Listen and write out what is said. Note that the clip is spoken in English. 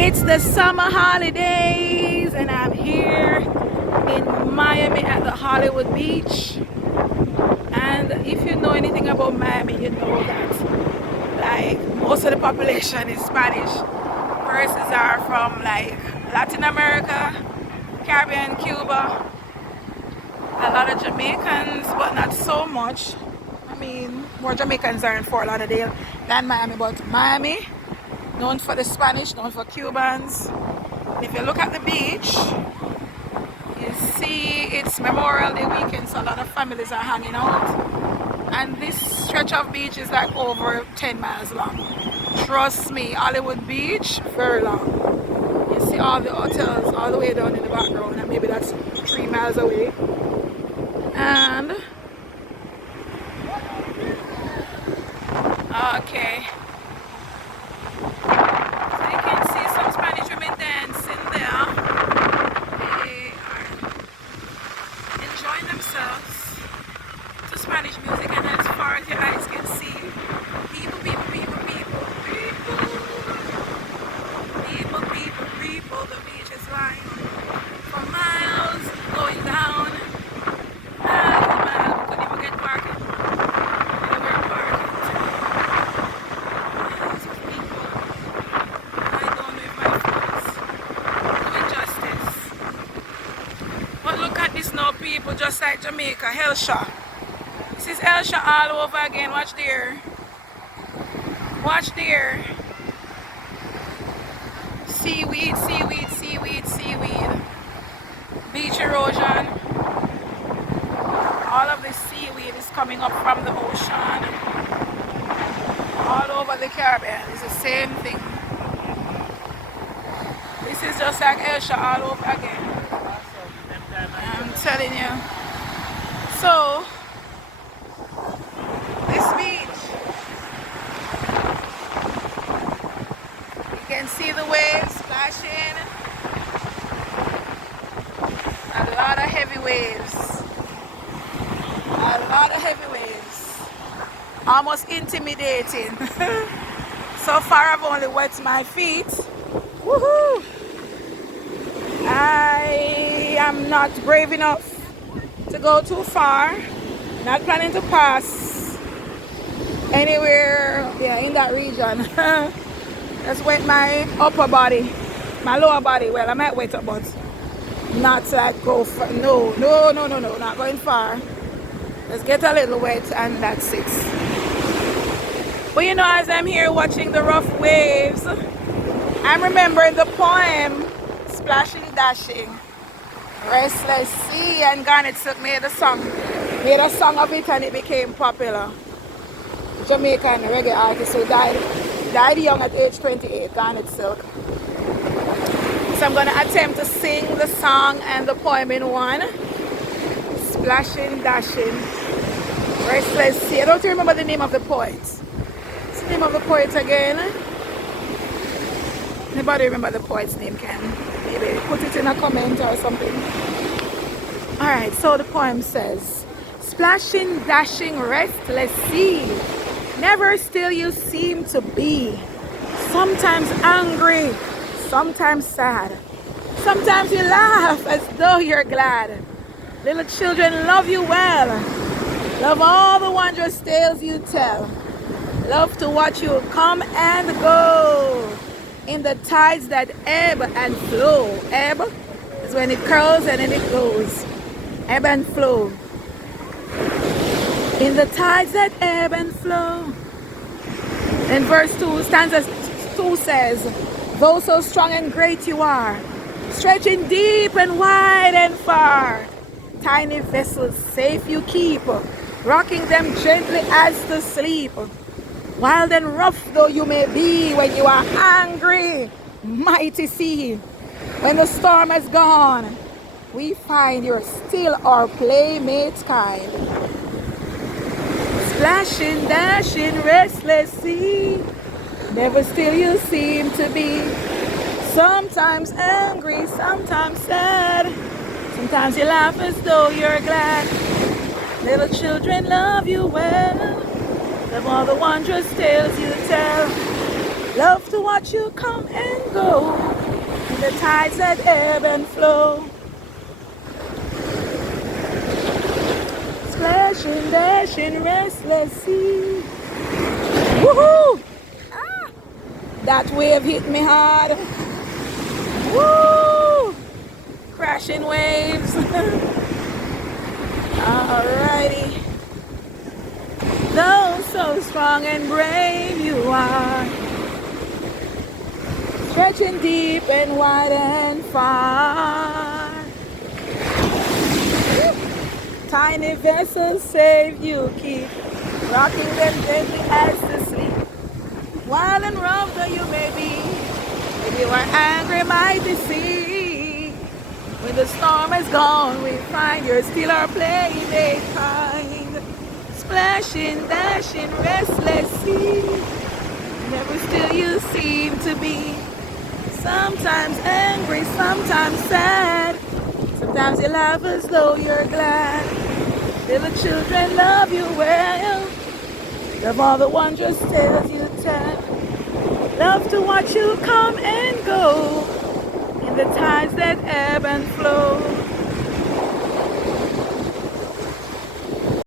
It's the summer holidays and I'm here in Miami at the Hollywood Beach. And if you know anything about Miami, you know that like most of the population is Spanish. Persons are from like Latin America, Caribbean, Cuba, a lot of Jamaicans, but not so much. I mean, more Jamaicans are in Fort Lauderdale than Miami, but Miami known for the Spanish, known for Cubans. And if you look at the beach, you see it's Memorial Day weekend, so a lot of families are hanging out. And this stretch of beach is like over 10 miles long. Trust me, Hollywood Beach, very long. You see all the hotels all the way down in the background, and maybe that's 3 miles away. And okay. Spanish music, and as far as your eyes can see, people, the beach is lying for miles, going down, and man, couldn't even get parking. Nowhere parking. Lots of people. I don't know if my phone's doing justice. But look at this now, people, just like Jamaica, Hellshire. This is Elsha all over again. Watch there. Watch there. Seaweed, seaweed, seaweed, seaweed. Beach erosion. All of this seaweed is coming up from the ocean. All over the Caribbean. It's the same thing. This is just like Elsha all over again. I'm telling you. So, you can see the waves splashing. A lot of heavy waves. A lot of heavy waves. Almost intimidating. So far I've only wet my feet. Woohoo! I am not brave enough to go too far. Not planning to pass anywhere in that region. Just wet my upper body, my lower body. Well, I might wet up, but not like go far. No, not going far. Let's get a little wet and that's it. But you know, as I'm here watching the rough waves, I'm remembering the poem Splashing Dashing, Restless Sea, and Garnet Silk made a song of it, and it became popular. Jamaican reggae artist who died young at age 28, Garnet Silk. So I'm going to attempt to sing the song and the poem in one. Splashing, dashing, restless sea. I don't remember the name of the poet. What's the name of the poet again? Anybody remember the poet's name? Can maybe put it in a comment or something. Alright, so the poem says, splashing, dashing, restless sea, never still you seem to be. Sometimes angry, sometimes sad. Sometimes you laugh as though you're glad. Little children love you well. Love all the wondrous tales you tell. Love to watch you come and go in the tides that ebb and flow. Ebb is when it curls and then it goes. Ebb and flow. In the tides that ebb and flow. And verse 2, stanza 2 says, though so strong and great you are, stretching deep and wide and far, tiny vessels safe you keep, rocking them gently as to sleep. Wild and rough though you may be when you are angry, mighty sea, when the storm has gone, we find you're still our playmate kind. Splashing, dashing, restless sea, never still you seem to be. Sometimes angry, sometimes sad, sometimes you laugh as though you're glad. Little children love you well, love all the wondrous tales you tell, love to watch you come and go the tides that ebb and flow. Splashing, dashing, restless sea. Woohoo! Ah, that wave hit me hard. Woo! Crashing waves. Alrighty. Though so strong and brave you are, stretching deep and wide and far. Tiny vessels saved you keep, rocking them gently as to sleep. Wild and rough though you may be, if you are angry, mighty sea. When the storm is gone, we find you're still our playmate kind. Splashing, dashing, restless sea. Never still you seem to be. Sometimes angry, sometimes sad. Sometimes you laugh as though you're glad. Little children love you well. Love all the wondrous tales you tell. Love to watch you come and go in the tides that ebb and flow.